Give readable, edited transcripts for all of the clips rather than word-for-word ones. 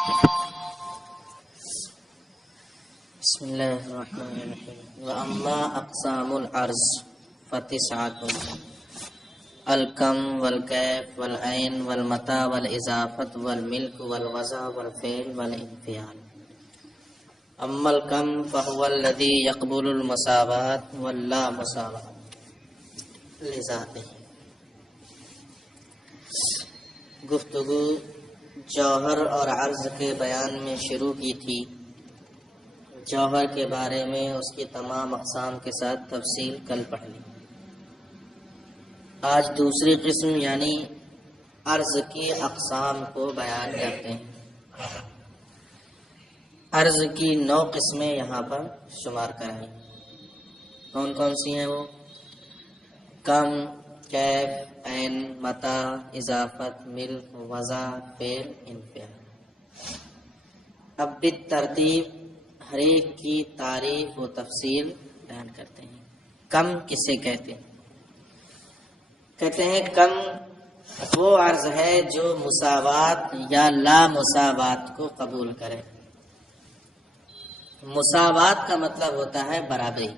بسم اللہ الرحمن الرحیم وَأَمَّا أَقْسَامُ الْعَرْضِ فَتِسْعَةٌ الکم والکیف والعین والمتى والاضافۃ والملک والوضع والفعل والانفعال. اما الکم فهو الذي يقبل المساوات واللا مساوات لذاته. گفتگو جوہر اور عرض کے بیان میں شروع کی تھی. جوہر کے بارے میں اس کی تمام اقسام کے ساتھ تفصیل کل پڑھ لی. آج دوسری قسم یعنی عرض کی اقسام کو بیان کرتے ہیں. عرض کی 9 قسمیں یہاں پر شمار کرائیں. کون کون سی ہیں وہ؟ کم، کیف، عین، متى، اضافت، ملک، وضع، فعل، انفعال. اب بالترتیب ہر ایک کی تعریف و تفصیل بیان کرتے ہیں. کم کسے کہتے ہیں؟ کہتے ہیں کم وہ عرض ہے جو مساوات یا لا مساوات کو قبول کرے. مساوات کا مطلب ہوتا ہے برابری.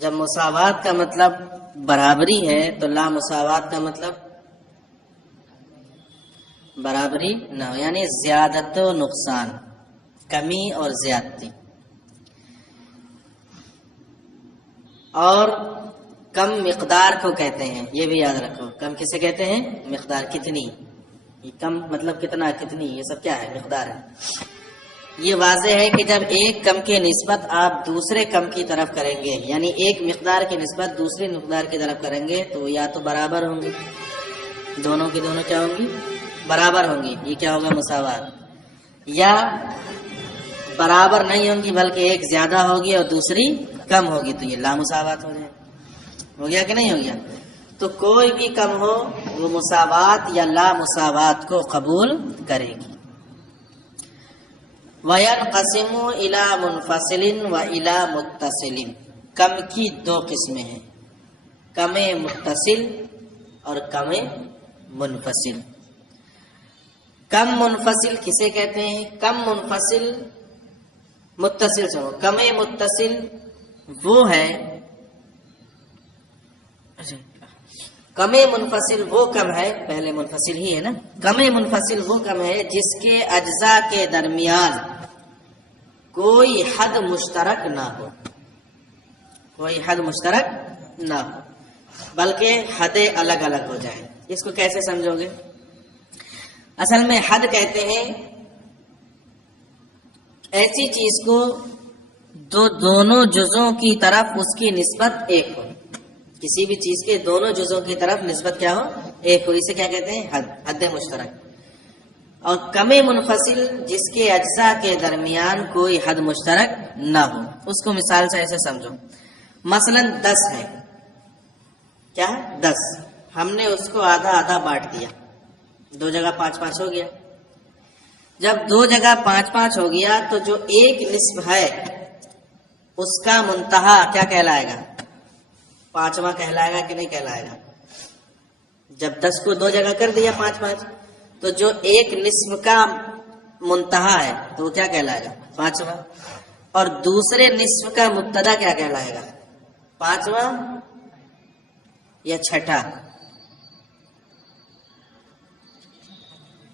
جب مساوات کا مطلب برابری ہے تو لا مساوات کا مطلب برابری نہ ہو، یعنی زیادت و نقصان، کمی اور زیادتی. اور کم مقدار کو کہتے ہیں، یہ بھی یاد رکھو. کم کسے کہتے ہیں؟ مقدار. کتنی، یہ کم مطلب کتنا، کتنی، یہ سب کیا ہے؟ مقدار ہے. یہ واضح ہے کہ جب ایک کم کی نسبت آپ دوسرے کم کی طرف کریں گے، یعنی ایک مقدار کی نسبت دوسری مقدار کی طرف کریں گے تو یا تو برابر ہوں گی، دونوں کی دونوں کیا ہوں گی؟ برابر ہوں گی. یہ کیا ہوگا؟ مساوات. یا برابر نہیں ہوں گی بلکہ ایک زیادہ ہوگی اور دوسری کم ہوگی تو یہ لا مساوات ہو جائے. ہو گیا کہ نہیں ہو گیا؟ تو کوئی بھی کم ہو وہ مساوات یا لا مساوات کو قبول کرے گی. وَيَنْقَسِمُ إِلَى مُنْفَصِلٍ وَإِلَى مُتَّصِلٍ. کم کی 2 قسمیں ہیں، کم متصل اور کم منفصل. کم منفصل کسے کہتے ہیں؟ کم منفصل متصل سے ہو. کم متصل وہ ہے، کم منفصل وہ کم ہے، پہلے منفصل ہی ہے نا. کم منفصل وہ کم ہے جس کے اجزاء کے درمیان کوئی حد مشترک نہ ہو. کوئی حد مشترک نہ ہو بلکہ حدیں الگ الگ ہو جائیں. اس کو کیسے سمجھو گے؟ اصل میں حد کہتے ہیں ایسی چیز کو دونوں جزوں کی طرف اس کی نسبت ایک ہو. کسی بھی چیز کے دونوں جزوں کی طرف نسبت کیا ہو؟ ایک ہو. اسے کیا کہتے ہیں؟ حد، حد مشترک. اور کم منفصل جس کے اجزاء کے درمیان کوئی حد مشترک نہ ہو. اس کو مثال سے ایسے سمجھو. مثلا 10 ہے. کیا؟ 10. ہم نے اس کو آدھا آدھا بانٹ دیا، 2 جگہ 5-5 ہو گیا. جب 2 جگہ 5-5 ہو گیا تو جو ایک نصف ہے اس کا منتہا کیا کہلائے گا؟ 5واں کہلائے گا کہ نہیں کہلائے گا؟ جب 10 کو 2 جگہ کر دیا 5-5 تو جو ایک نصف کا منتہا ہے تو وہ کیا کہلائے گا؟ 5واں. اور دوسرے نصف کا مبتدا کیا کہلائے گا؟ 5واں یا چھٹا؟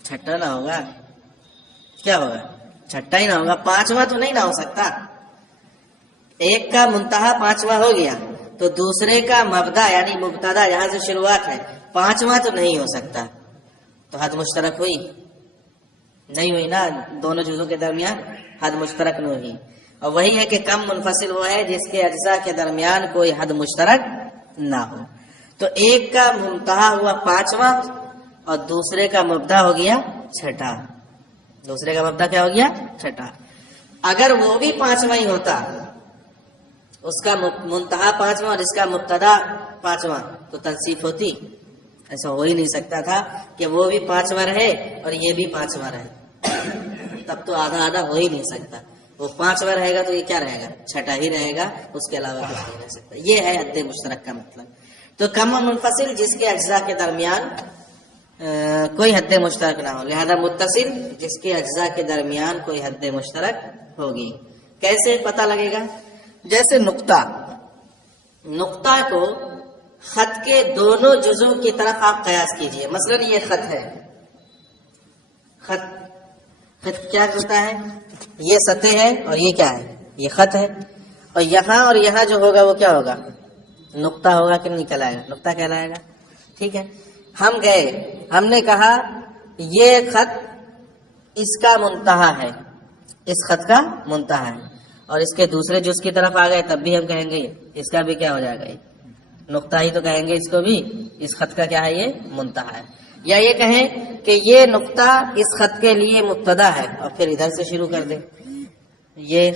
چھٹا نہ ہوگا. کیا ہوگا؟ چھٹا ہی نہ ہوگا. 5واں تو نہیں نہ ہو سکتا. ایک کا منتہا 5واں ہو گیا تو دوسرے کا مبدا یعنی مبتدا جہاں سے شروعات ہے 5واں تو نہیں ہو سکتا. تو حد مشترک ہوئی نہیں ہوئی نا. دونوں جزوں کے درمیان حد مشترک نہیں ہوئی. اور وہی ہے کہ کم منفصل وہ ہے جس کے اجزاء کے درمیان کوئی حد مشترک نہ ہو. تو ایک کا منتہا ہوا 5واں اور دوسرے کا مبدا ہو گیا چھٹا. دوسرے کا مبدا کیا ہو گیا؟ چھٹا. اگر وہ بھی 5واں ہی ہوتا، اس کا منتہا 5واں اور اس کا مبتدا 5واں، تو تنصیف ہوتی. ایسا ہو ہی نہیں سکتا تھا کہ وہ بھی 5واں رہے اور یہ بھی 5واں رہے. تب تو آدھا آدھا ہو ہی نہیں سکتا. وہ 5واں رہے گا تو یہ کیا رہے گا؟ چھٹا ہی رہے گا. اس کے علاوہ کچھ نہیں رہ سکتا. یہ ہے حد مشترک کا مطلب. تو کم منفصل جس کے اجزاء کے درمیان کوئی حد مشترک نہ ہو، لہذا متصل جس کے اجزاء کے درمیان کوئی حد مشترک ہوگی۔ کیسے پتہ لگے گا؟ جیسے نقطہ کو خط کے دونوں جزوں کی طرف آپ قیاس کیجئے۔ مثلا یہ خط ہے، خط کیا ہوتا ہے؟ یہ سطح ہے اور یہ کیا ہے؟ یہ خط ہے، اور یہاں جو ہوگا وہ کیا ہوگا؟ نقطہ ہوگا کہ نکل آئے گا؟ نقطہ کہلائے گا۔ ٹھیک ہے، ہم گئے، ہم نے کہا یہ خط اس کا منتہا ہے، اس خط کا منتہا ہے، اور اس کے دوسرے جز کی طرف آ گئے تب بھی ہم کہیں گے اس کا بھی کیا ہو جائے گا؟ یہ نقطہ ہی تو کہیں گے اس کو بھی، اس خط کا کیا ہے؟ یہ منتہا ہے۔ یا یہ کہیں کہ یہ نقطہ اس خط کے لیے مبتدا ہے، اور پھر ادھر سے شروع کر دیں، یہ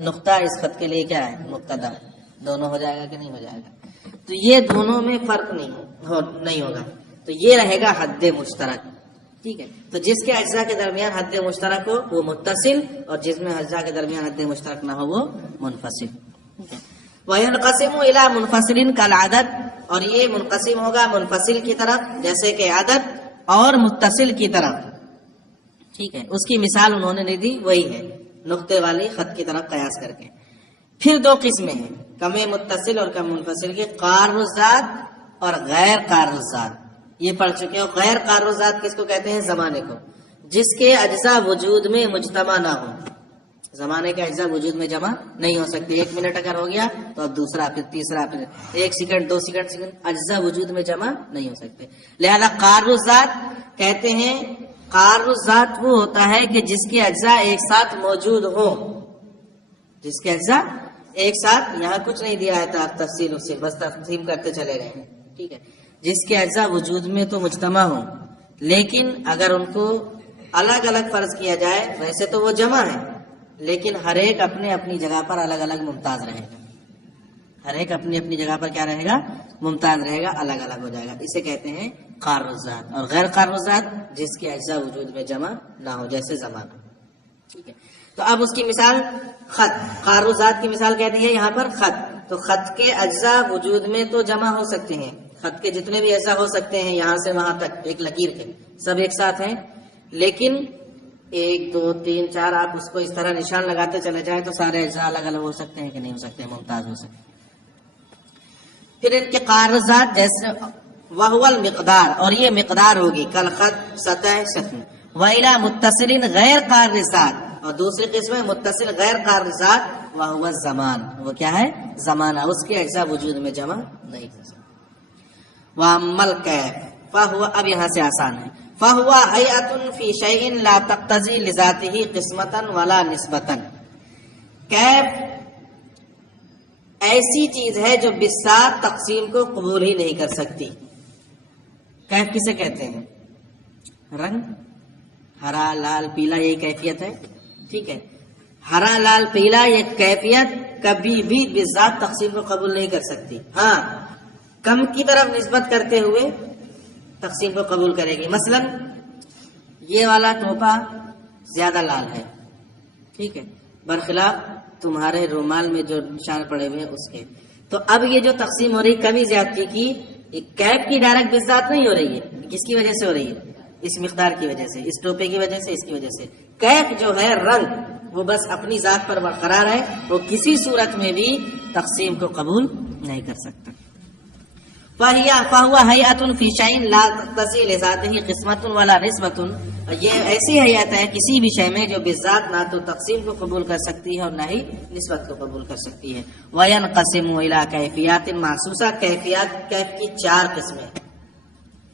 نقطہ اس خط کے لیے کیا ہے؟ مبتدا ہے۔ دونوں ہو جائے گا کہ نہیں ہو جائے گا؟ تو یہ دونوں میں فرق نہیں ہوگا، تو یہ رہے گا حد مشترک۔ ٹھیک ہے، تو جس کے اجزاء کے درمیان حد مشترک ہو وہ متصل، اور جس میں اجزاء کے درمیان حد مشترک نہ ہو وہ منفصل۔ وَيَنْقَسِمُ إِلَى مُنْفَصِلٍ كَالْعَدَدِ، اور یہ منقسم ہوگا منفصل کی طرف جیسے کہ عدد، اور متصل کی طرف۔ ٹھیک ہے، اس کی مثال انہوں نے نہیں دی، وہی ہے نقطے والی خط کی طرف قیاس کر کے۔ پھر دو قسمیں ہیں کم متصل اور کم منفصل کی، قار الذات اور غیر قار الذات۔ یہ پڑھ چکے ہو۔ غیر قار الذات کس کو کہتے ہیں؟ زمانے کو، جس کے اجزاء وجود میں مجتمع نہ ہو۔ زمانے کے اجزاء وجود میں جمع نہیں ہو سکتے۔ 1 منٹ اگر ہو گیا تو اب دوسرا، پھر تیسرا، پھر 1 سیکنڈ، 2 سیکنڈ، اجزاء وجود میں جمع نہیں ہو سکتے، لہذا قار الذات کہتے ہیں۔ قار الذات وہ ہوتا ہے کہ جس کے اجزاء ایک ساتھ موجود ہوں، جس کے اجزاء ایک ساتھ، یہاں کچھ نہیں دیا ہے تفصیل اس سے، بس تقسیم کرتے چلے گئے ہیں۔ ٹھیک ہے، جس کے اجزاء وجود میں تو مجتمع ہوں، لیکن اگر ان کو الگ الگ فرض کیا جائے، ویسے تو وہ جمع ہے لیکن ہر ایک اپنے اپنی جگہ پر الگ الگ ممتاز رہے گا، ہر ایک اپنی اپنی جگہ پر کیا رہے گا؟ ممتاز رہے گا، الگ الگ ہو جائے گا۔ اسے کہتے ہیں قار الذات۔ اور غیر قار الذات جس کے اجزاء وجود میں جمع نہ ہو، جیسے زمانہ۔ ٹھیک ہے، تو اب اس کی مثال خط، قار الذات کی مثال کہتے ہیں یہاں پر خط۔ تو خط کے اجزاء وجود میں تو جمع ہو سکتے ہیں، خط کے جتنے بھی اجزاء ہو سکتے ہیں یہاں سے وہاں تک ایک لکیر کے، سب ایک ساتھ ہیں، لیکن 1 2 3 4 آپ اس کو اس طرح نشان لگاتے چلے جائیں تو سارے اجزاء الگ الگ ہو سکتے ہیں کہ نہیں ہو سکتے؟ ممتاز ہو سکتے ہیں۔ پھر ان کے قار الذات جیسے وَهُوَ الْمِقْدَارُ، اور یہ مقدار ہوگی، کالخط، سطح، شکل۔ وَإِلَى مُتَّصِلٍ غیر قار الذات، اور دوسری قسم ہے متصل غیر قار الذات، وَهُوَ الزمان، وہ کیا ہے؟ زمانہ، اس کے اجزاء وجود میں جمع نہیں ہو سکتے۔ وَأَمَّا الْكَيْفُ فَهُوَ، اب یہاں سے آسان ہے، فَهُوَ هَيْئَةٌ فِي شَيْءٍ لَا تَقْتَضِي لِذَاتِهِ قِسْمَةً وَلَا نِسْبَةً۔ کیف ایسی چیز ہے جو بساط تقسیم کو قبول ہی نہیں کر سکتی۔ کیف کسے کہتے ہیں؟ رنگ، ہرا، لال، پیلا، یہی کیفیت ہے۔ ٹھیک ہے، ہرا، لال، پیلا، یہ کیفیت کبھی بھی بذات تقسیم کو قبول نہیں کر سکتی۔ ہاں، کم کی طرف نسبت کرتے ہوئے تقسیم کو قبول کرے گی۔ مثلا یہ والا ٹوپا زیادہ لال ہے، ٹھیک ہے، برخلاف تمہارے رومال میں جو نشان پڑے ہوئے ہیں اس کے۔ تو اب یہ جو تقسیم ہو رہی کمی زیادتی کی، کیف کی ڈائریکٹ بذات نہیں ہو رہی ہے، کس کی وجہ سے ہو رہی ہے؟ اس مقدار کی وجہ سے، اس ٹوپے کی وجہ سے، اس کی وجہ سے۔ کیف جو ہے رنگ، وہ بس اپنی ذات پر برقرار ہے، وہ کسی صورت میں بھی تقسیم کو قبول نہیں کر سکتا۔ فَهُوَ هَيْئَةٌ فِي شَيْءٍ لَا تَقْتَضِي لِذَاتِهِ قِسْمَةٌ وَلَا نِسْبَةٌ، یہ ایسی حیات ہے کسی بھی شے میں جو بذات نہ تو تقسیم کو قبول کر سکتی ہے اور نہ ہی نسبت کو قبول کر سکتی ہے۔ وَيَنْقَسِمُ إِلَى كَيْفِيَاتٍ مَحْسُوسَةٍ، کیف کی 4 قسمیں،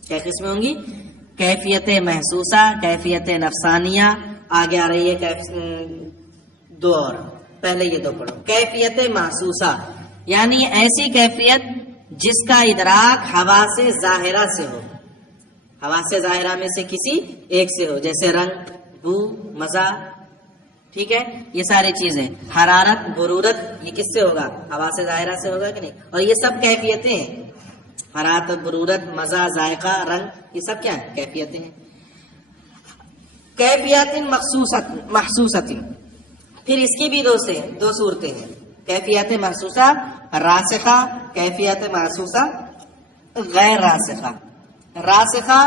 کیا قسمیں ہوں گی؟ کیفیت محسوسہ، کیفیت نفسانیہ، آگے آ رہی ہے 2 اور، پہلے یہ 2 پڑھو۔ کیفیت محسوسہ یعنی ایسی کیفیت جس کا ادراک حواس ظاہرہ سے ہو، حواس ظاہرہ میں سے کسی ایک سے ہو، جیسے رنگ، بو، مزہ، ٹھیک ہے، یہ ساری چیزیں۔ حرارت، برودت، یہ کس سے ہوگا؟ حواس ظاہرہ سے ہوگا کہ نہیں؟ اور یہ سب کیفیتیں ہیں، حرارت، برودت، مزہ، ذائقہ، رنگ، یہ سب کیا ہیں؟ کیفیتیں ہیں۔ کیفیات محسوسۃ، پھر اس کی بھی 2 صورتیں ہیں، کیفیت محسوسہ راسخہ، کیفیت محسوسہ غیر راسخہ۔ راسخہ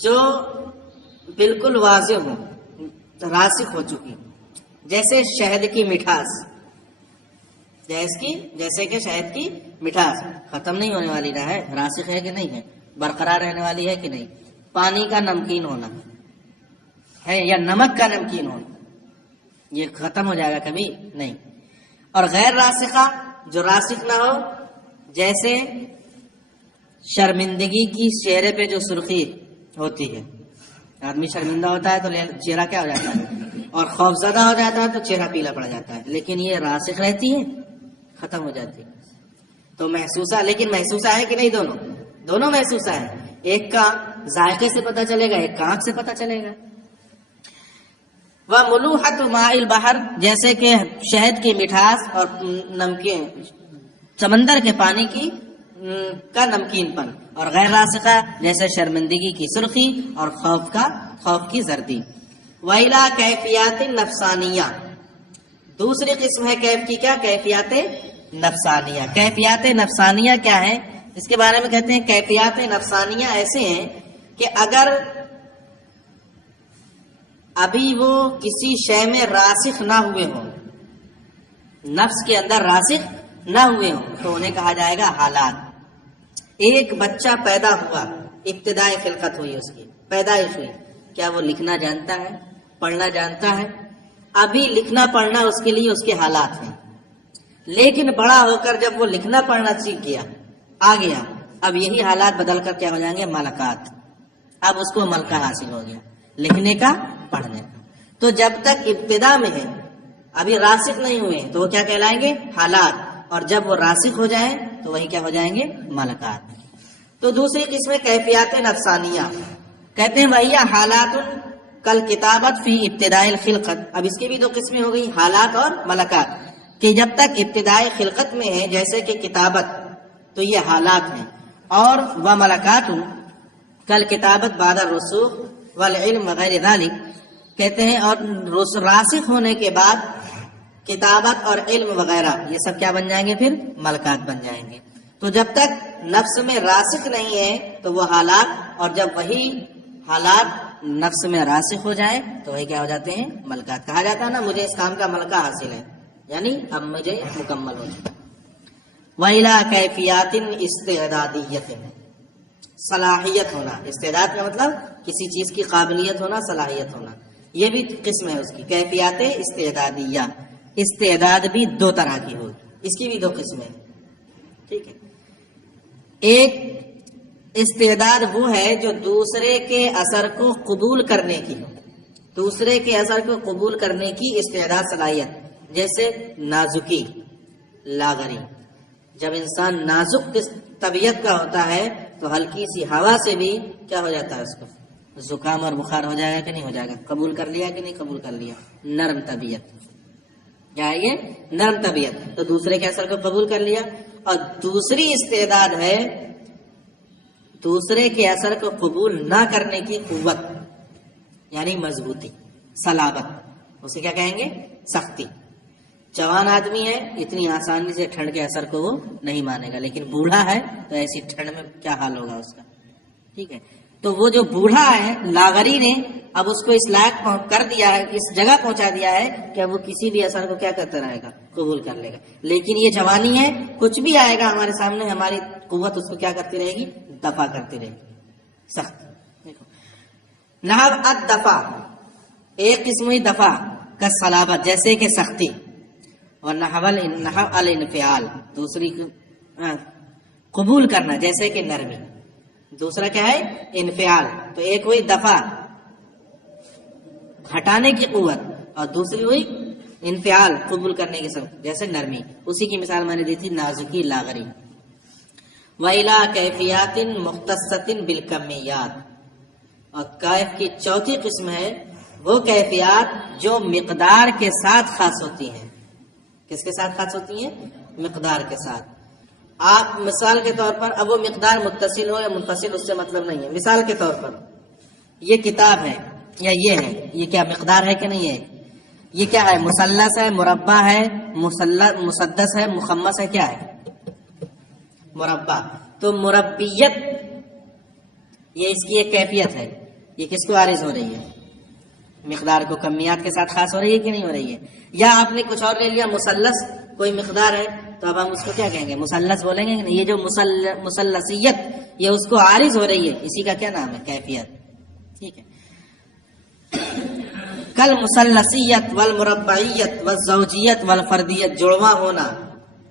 جو بالکل واضح ہو، راسخ ہو چکی، جیسے شہد کی مٹھاس، جیسے کہ شہد کی مٹھاس ختم نہیں ہونے والی نہ ہے، راسخ ہے کہ نہیں ہے، برقرار رہنے والی ہے کہ نہیں. پانی کا نمکین ہونا ہے یا نمک کا نمکین ہونا، یہ ختم ہو جائے گا کبھی نہیں. اور غیر راسخہ جو راسخ نہ ہو، جیسے شرمندگی کی چہرے پہ جو سرخی ہوتی ہے، آدمی شرمندہ ہوتا ہے تو چہرہ کیا ہو جاتا ہے، اور خوفزدہ ہو جاتا ہے تو چہرہ پیلا پڑ جاتا ہے، لیکن یہ راسخ رہتی ہے، ختم ہو جاتی ہے. تو محسوسہ، لیکن محسوسہ ہے کہ نہیں؟ دونوں محسوسہ ہے. ایک کا ذائقے سے پتہ چلے گا، ایک کا آنکھ سے پتہ چلے گا. وَمُلُوحَةُ مَاءِ الْبَحْرِ، جیسے کہ شہد کی مٹھاس اور نمکین سمندر کے پانی کا نمکین پن. اور غیر راسخہ جیسے شرمندگی کی سرخی اور خوف کی زردی. وَإِلَىٰ کیفیات نفسانیہ، دوسری قسم ہے کیف کی، کیا؟ کیفیات نفسانیہ. کیفیات نفسانیہ کیا ہے؟ اس کے بارے میں کہتے ہیں کیفیات نفسانیہ ایسے ہیں کہ اگر ابھی وہ کسی شے میں راسخ نہ ہوئے ہوں، نفس کے اندر راسخ نہ ہوئے ہوں، تو انہیں کہا جائے گا حالات. ایک بچہ پیدا ہوا، ابتدائی خلقت ہوئی، اس کی پیدائش ہوئی، کیا وہ لکھنا جانتا ہے، پڑھنا جانتا ہے؟ ابھی لکھنا پڑھنا اس کے لیے اس کے حالات ہیں. لیکن بڑا ہو کر جب وہ لکھنا پڑھنا سیکھ گیا، آ گیا، اب یہی حالات بدل کر کیا ہو جائیں گے؟ ملکات. اب اس کو ملکہ حاصل ہو گیا، لکھنے کا، پڑھنے کا. تو جب تک ابتدا میں ہے، ابھی راسخ نہیں ہوئے، تو وہ کیا کہلائیں گے؟ حالات. اور جب وہ راسخ ہو جائیں تو وہی کیا ہو جائیں گے؟ ملکات. تو دوسری قسم کیفیات نفسانیہ کہتے ہیں وہی حالات کل کتابت فی ابتداء الخلقت. اب اس کی بھی دو قسمیں ہو گئی، حالات اور ملکات. کہ جب تک ابتدائی خلقت میں ہے، جیسے کہ کتابت، تو یہ حالات ہیں. اور وہ ملکات کل کتابت بعد الرسوخ والعلم وغیر ذالک، کہتے ہیں اور راسخ ہونے کے بعد کتابت اور علم وغیرہ یہ سب کیا بن جائیں گے؟ پھر ملکات بن جائیں گے. تو جب تک نفس میں راسخ نہیں ہے تو وہ حالات، اور جب وہی حالات نفس میں راسخ ہو جائے تو وہی کیا ہو جاتے ہیں؟ ملکات. کہا جاتا ہے نا مجھے اس کام کا ملکہ حاصل ہے، یعنی اب مجھے مکمل ہو جائے. وَإِلَىٰ کیفیات استعدادیت، صلاحیت ہونا. استعداد کا مطلب کسی چیز کی قابلیت ہونا، صلاحیت ہونا. یہ بھی قسم ہے اس کی، کیفیات استعدادیہ. استعداد بھی دو طرح کی ہوگی، اس کی بھی دو قسمیں. ٹھیک ہے. ایک استعداد وہ ہے جو دوسرے کے اثر کو قبول کرنے کی ہو، دوسرے کے اثر کو قبول کرنے کی استعداد، صلاحیت. جیسے نازکی، لاغری. جب انسان نازک طبیعت کا ہوتا ہے تو ہلکی سی ہوا سے بھی کیا ہو جاتا ہے؟ اس کو زکام اور بخار ہو جائے گا کہ نہیں ہو جائے گا؟ قبول کر لیا کہ نہیں قبول کر لیا؟ نرم طبیعت کیا ہے؟ یہ نرم طبیعت. تو دوسرے کے اثر کو قبول کر لیا. اور دوسری استعداد ہے دوسرے کے اثر کو قبول نہ کرنے کی قوت، یعنی مضبوطی، صلابت. اسے کیا کہیں گے؟ سختی. جوان آدمی ہے، اتنی آسانی سے ٹھنڈ کے اثر کو وہ نہیں مانے گا، لیکن بوڑھا ہے تو ایسی ٹھنڈ میں کیا حال ہوگا اس کا. ٹھیک ہے. تو وہ جو بوڑھا ہے، لاغری نے اب اس کو اس لائق کر دیا ہے، اس جگہ پہنچا دیا ہے کہ وہ کسی بھی اثر کو کیا کرتا رہے گا؟ قبول کر لے گا. لیکن یہ جوانی ہے، کچھ بھی آئے گا ہمارے سامنے، ہماری قوت اس کو کیا کرتی رہے گی؟ دفع کرتی رہے گی. سخت. دیکھو نحو الدفع، ایک قسم ہوئی دفع کا صلابت، جیسے کہ سختی. اور نحو الانفعال، دوسری قبول کرنا، جیسے کہ نرمی. دوسرا کیا ہے؟ انفعال. تو ایک ہوئی دفع، ہٹانے کی قوت، اور دوسری ہوئی انفعال، قبول کرنے کی سبب، جیسے نرمی. اسی کی مثال میں نے دی تھی نازکی، لاغری. وَإِلَىٰ کیفیات مختصۃ بالکمیات، اور کیف کی چوتھی قسم ہے وہ کیفیات جو مقدار کے ساتھ خاص ہوتی ہیں. کس کے ساتھ خاص ہوتی ہیں؟ مقدار کے ساتھ. آپ مثال کے طور پر، اب وہ مقدار متصل ہو یا منفصل اس سے مطلب نہیں ہے. مثال کے طور پر یہ کتاب ہے یا یہ ہے، یہ کیا مقدار ہے کہ نہیں ہے؟ یہ کیا ہے؟ مثلث ہے، مربع ہے، مسدس ہے، مخمس ہے، کیا ہے؟ مربع. تو مربیت یہ اس کی ایک کیفیت ہے. یہ کس کو عارض ہو رہی ہے؟ مقدار کو کمیات کے ساتھ خاص ہو رہی ہے کہ نہیں ہو رہی ہے؟ یا آپ نے کچھ اور لے لیا، مثلث کوئی مقدار ہے، تو اب ہم اس کو کیا کہیں گے؟ مثلث بولیں گے کہ نہیں؟ یہ جو مثلثیت یہ اس کو عارض ہو رہی ہے، اسی کا کیا نام ہے؟ کیفیت. ٹھیک ہے. کل مثلثیت والمربعیت والزوجیت والفردیت، جڑواں ہونا،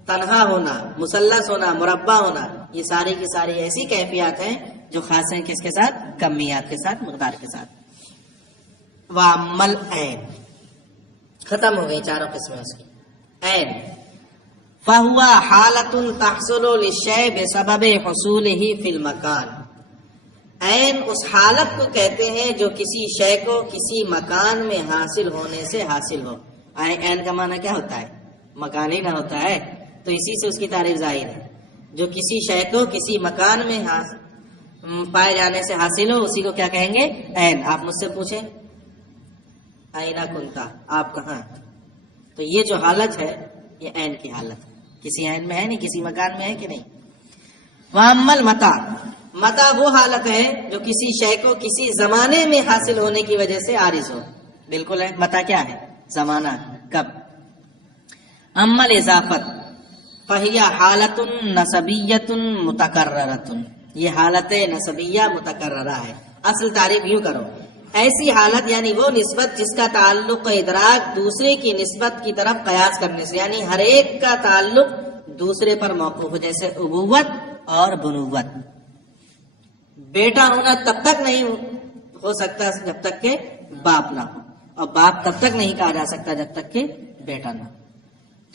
تنہا ہونا، مثلث ہونا، مربع ہونا، یہ ساری کی ساری ایسی کیفیات ہیں جو خاص ہیں کس کے ساتھ؟ کمیات کے ساتھ، مقدار کے ساتھ. وَأَمَّا الْعَيْنُ، ختم ہو گئی چاروں قسمیں اس کی. عین فَهُوَ حَالَةٌ تَحْصُلُ لِلشَّيْءِ بِسَبَبِ حُصُولِهِ فِي الْمَكَانِ. عین اس حالت کو کہتے ہیں جو کسی شے کو کسی مکان میں حاصل ہونے سے حاصل ہو. عین کا معنی کیا ہوتا ہے؟ مکان ہی نہ ہوتا ہے، تو اسی سے اس کی تعریف ظاہر ہے. جو کسی شے کو کسی مکان میں پائے جانے سے حاصل ہو اسی کو کیا کہیں گے؟ عین. آپ مجھ سے پوچھیں اینا کنتا، آپ کہاں؟ تو یہ جو حالت ہے یہ عین کی حالت ہے. کسی عین میں ہے نہیں، کسی مکان میں ہے کہ نہیں. وَأَمَّا الْمَتَاعُ، متا وہ حالت ہے جو کسی شے کو کسی زمانے میں حاصل ہونے کی وجہ سے عارض ہو. بالکل ہے. متا کیا ہے؟ زمانہ، کب. اما الاضافت فہی حالت نسبیت متکررۃ، یہ حالت نسبیہ متکررہ ہے. اصل تعریف یوں کرو، ایسی حالت یعنی وہ نسبت جس کا تعلق ادراک دوسرے کی نسبت کی طرف قیاس کرنے سے، یعنی ہر ایک کا تعلق دوسرے پر موقوف ہو. جیسے ابوت اور بنوت. بیٹا ہونا تب تک نہیں ہو سکتا جب تک کہ باپ نہ ہو، اور باپ تب تک نہیں کہا جا سکتا جب تک کہ بیٹا نہ ہو.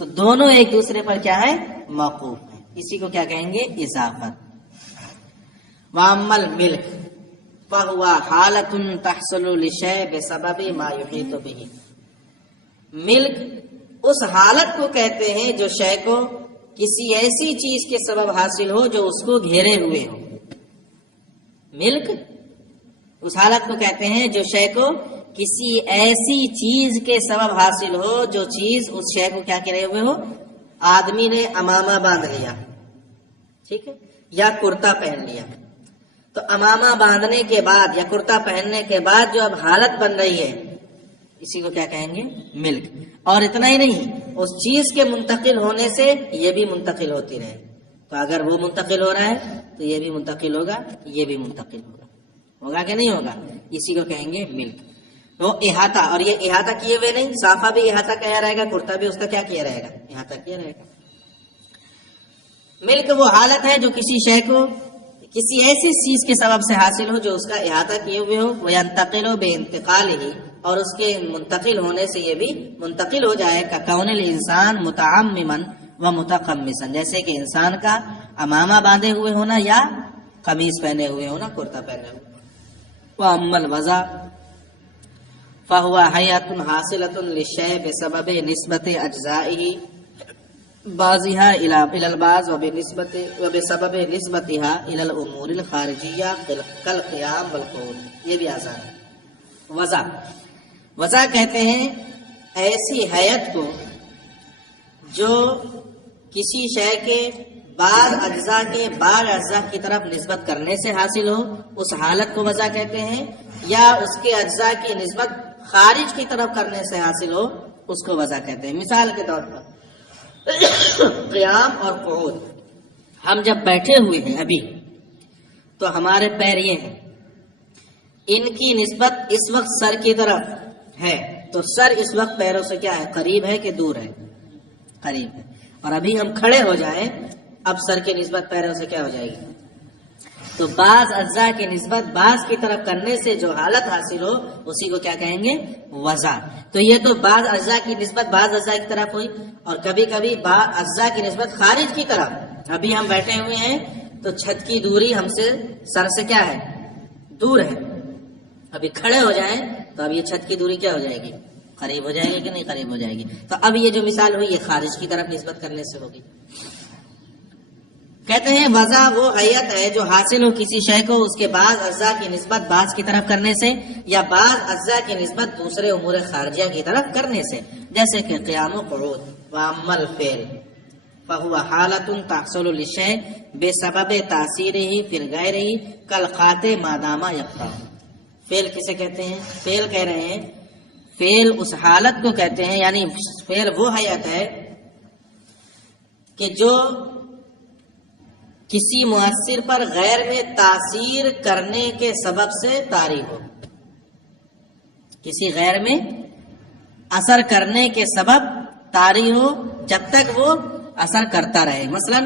تو دونوں ایک دوسرے پر کیا ہے؟ موقوف ہے. اسی کو کیا کہیں گے؟ اضافت. وَأَمَّا الْمِلْكُ فَهُوَ حَالَةٌ تَحْصُلُ لِلشَّيْءِ بِسَبَبِ مَا يُحِيطُ بِهِ. ملک اس حالت کو کہتے ہیں جو شے کو کسی ایسی چیز کے سبب حاصل ہو جو اس کو گھیرے ہوئے ہو. ملک اس حالت کو کہتے ہیں جو شے کو کسی ایسی چیز کے سبب حاصل ہو جو چیز اس شے کو کیا کرے ہوئے ہو. آدمی نے امامہ باندھ لیا، ٹھیک ہے، یا کرتا پہن لیا. تو امامہ باندھنے کے بعد یا کرتا پہننے کے بعد جو اب حالت بن رہی ہے اسی کو کیا کہیں گے؟ ملک. اور اتنا ہی نہیں، اس چیز کے منتقل ہونے سے یہ بھی منتقل ہوتی رہے. تو اگر وہ منتقل ہو رہا ہے تو یہ بھی منتقل ہوگا، یہ بھی منتقل ہوگا. ہوگا کہ نہیں ہوگا؟ اسی کو کہیں گے ملک. وہ احاطہ، اور یہ احاطہ کیے ہوئے نہیں، صافہ بھی احاطہ کیا رہے گا، کرتا بھی اس کا کیا کیا رہے گا؟ احاطہ کیا رہے گا. ملک وہ حالت ہے جو کسی شے کو کسی ایسی چیز کے سبب سے حاصل ہو جو اس کا احاطہ کیے ہوئے ہو. وَيَنْتَقِلُ بِانْتِقَالِهِ، اور اس کے منتقل ہونے سے یہ بھی منتقل ہو جائے. كَكَوْنِ الْإِنسَانِ مُتَعَمِّمًا وَمُتَقَمِّصًا، جیسے کہ انسان کا امامہ باندھے ہوئے ہونا یا قمیص پہنے ہوئے ہونا، کرتا پہنے ہوئے. وَأَمَّا الْوَضْعُ فَهُوَ حَيَّةٌ حَاصِلَةٌ لِلشَّيْءِ بِسَبَبِ نِسْبَةِ أَجْزَائِهِ بعضها إلى البعض وبسبب نسبتها إلى الأمور الخارجية كالقيام والقعود. یہ بھی آسان ہے. وضع، وضع کہتے ہیں ایسی حیت کو جو کسی شے کے بعض اجزاء کے بعض اجزاء کی طرف نسبت کرنے سے حاصل ہو، اس حالت کو وضع کہتے ہیں. یا اس کے اجزاء کی نسبت خارج کی طرف کرنے سے حاصل ہو، اس کو وضع کہتے ہیں. مثال کے طور پر قیام اور قعود. ہم جب بیٹھے ہوئے ہیں ابھی تو ہمارے پیر یہ ہیں، ان کی نسبت اس وقت سر کی طرف ہے، تو سر اس وقت پیروں سے کیا ہے؟ قریب ہے کہ دور ہے؟ قریب ہے. اور ابھی ہم کھڑے ہو جائیں، اب سر کی نسبت پیروں سے کیا ہو جائے گی؟ تو بعض اجزاء کی نسبت بعض کی طرف کرنے سے جو حالت حاصل ہو اسی کو کیا کہیں گے؟ وضع. تو یہ تو بعض اجزاء کی نسبت بعض اجزاء کی طرف ہوئی، اور کبھی کبھی بعض اجزاء کی نسبت خارج کی طرف. ابھی ہم بیٹھے ہوئے ہیں تو چھت کی دوری ہم سے سر سے کیا ہے؟ دور ہے. ابھی کھڑے ہو جائیں تو اب یہ چھت کی دوری کیا ہو جائے گی؟ قریب ہو جائے گی کہ نہیں قریب ہو جائے گی؟ تو اب یہ جو مثال ہوئی یہ خارج کی طرف نسبت کرنے سے ہوگی. کہتے ہیں وضع وہ حیت ہے جو حاصل ہو کسی شے کو اس کے بعض اجزاء کی نسبت بعض کی طرف کرنے سے یا بعض اجزاء کی نسبت دوسرے امور خارجیہ کی طرف کرنے سے. جیسے کہ قیام و قعود. وَأَمَّا الْفِعْلُ فَهُوَ حَالَةٌ تَحْصُلُ لِلشَّيْءِ بِسَبَبِ تَأْثِيرِهِ فِي غَيْرِهِ كَالْخَاتِ مَا دَامَ يَبْقَى. فعل کسے کہتے ہیں؟ فعل کہہ رہے ہیں، فعل اس حالت کو کہتے ہیں، یعنی فعل وہ حیات ہے کہ جو کسی مؤثر پر غیر میں تاثیر کرنے کے سبب سے طاری ہو، کسی غیر میں اثر کرنے کے سبب طاری ہو جب تک وہ اثر کرتا رہے. مثلا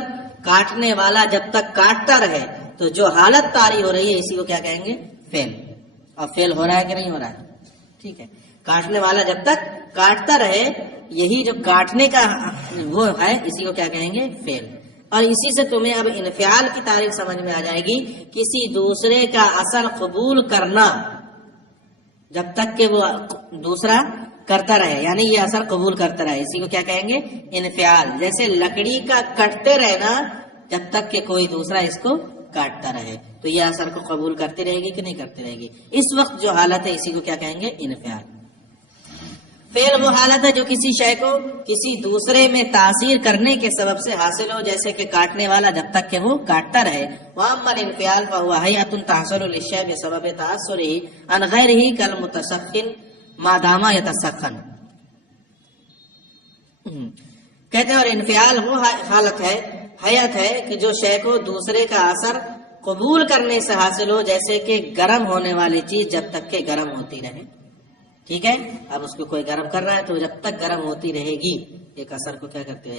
کاٹنے والا جب تک کاٹتا رہے تو جو حالت طاری ہو رہی ہے اسی کو کیا کہیں گے؟ فعل. اور فعل ہو رہا ہے کہ نہیں ہو رہا ہے؟ ٹھیک ہے. کاٹنے والا جب تک کاٹتا رہے، یہی جو کاٹنے کا وہ ہے اسی کو کیا کہیں گے؟ فعل. اور اسی سے تمہیں اب انفعال کی تعریف سمجھ میں آ جائے گی. کسی دوسرے کا اثر قبول کرنا جب تک کہ وہ دوسرا کرتا رہے، یعنی یہ اثر قبول کرتا رہے، اسی کو کیا کہیں گے؟ انفعال. جیسے لکڑی کا کٹتے رہنا جب تک کہ کوئی دوسرا اس کو کاٹتا رہے، تو یہ اثر کو قبول کرتی رہے گی کہ نہیں کرتی رہے گی؟ اس وقت جو حالت ہے اسی کو کیا کہیں گے؟ انفعال. فعل وہ حالت ہے جو کسی شے کو کسی دوسرے میں تاثیر کرنے کے سبب سے حاصل ہو، جیسے کہ کاٹنے والا جب تک کہ وہ کاٹتا رہے. وَأَمَّا الْإِنْفِعَالُ فَهُوَ هَيْئَةٌ تَحْصُلُ لِلشَّيْءِ بِسَبَبِ تَأَثُّرِهِ عَنْ غَيْرِهِ كَالْمُتَسَخِّنِ مَا دَامَ يَتَسَخَّنُ. کہتے ہیں اور انفعال وہ حالت ہے، حیات ہے کہ جو شے کو دوسرے کا اثر قبول کرنے سے حاصل ہو، جیسے کہ گرم ہونے والی چیز جب تک کہ گرم ہوتی رہے. ٹھیک ہے. اب اس کو کوئی گرم کر رہا ہے تو جب تک گرم ہوتی رہے گی ایک اثر کو کیا کرتے رہے گی؟